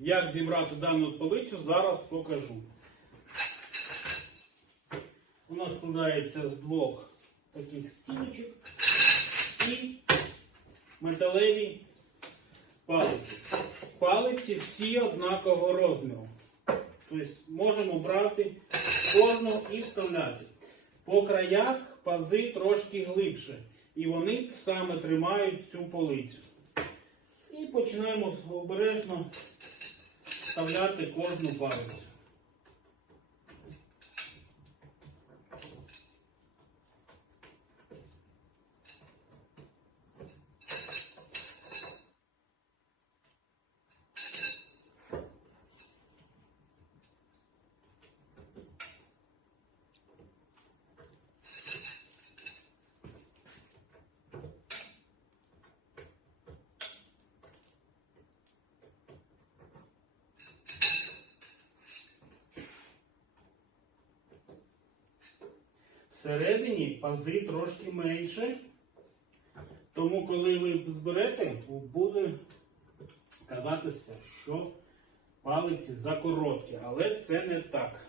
Як зібрати дану полицю, зараз покажу. Вона складається з двох таких стіночок і металеві палиці. Палиці всі однакового розміру. Тобто можемо брати кожну і вставляти. По краях пази трошки глибше. І вони саме тримають цю полицю. І починаємо обережно вставляти кожну палицю. Всередині пази трошки менше. Тому, коли ви зберете, буде казатися, що палиці закороткі, але це не так.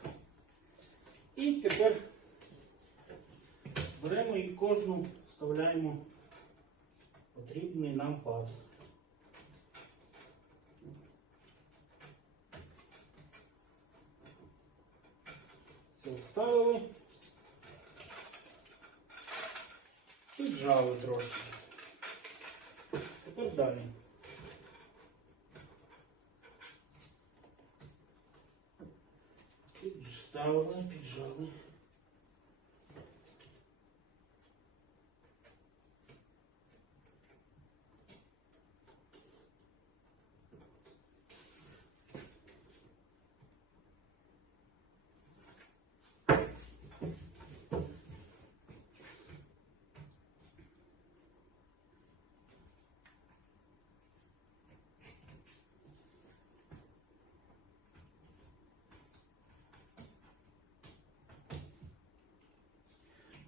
І тепер беремо і кожну вставляємо потрібний нам паз. Все вставили. Піджали трошки. Тепер далі. Підставили, піджали.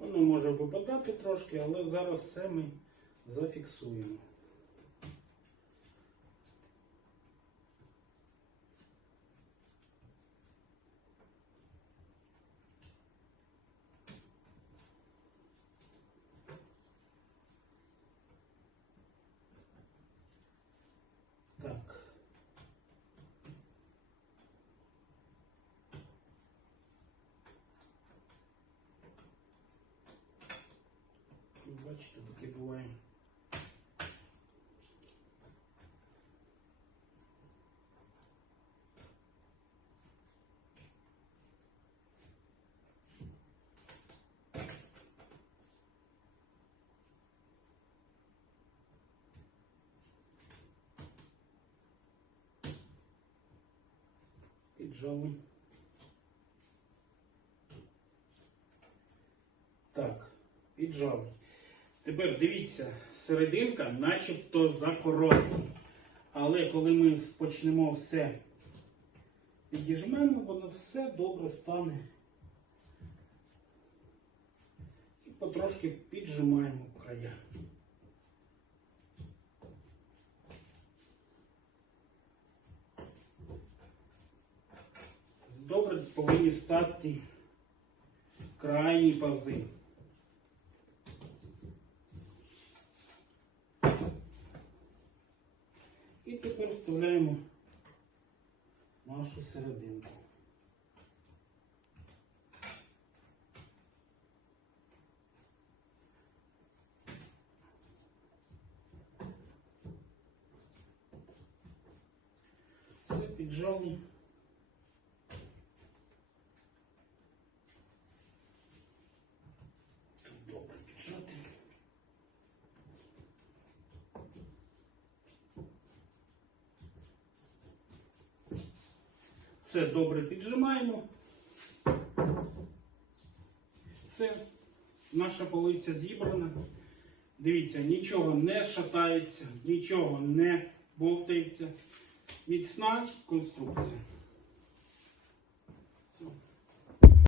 Воно може випадати трошки, але зараз все ми зафіксуємо. Так. Бачите, таке буває. Піджали. Так, піджали. Тепер дивіться, серединка начебто закоротка. Але коли ми почнемо все підіжмемо, воно все добре стане. І потрошки піджимаємо края. Добре повинні стати крайні пази. І тепер вставляємо нашу серединку. Все піджали. Все добре піджимаємо. Все, наша полиця зібрана. Дивіться, нічого не шатається, нічого не бовтається. Міцна конструкція.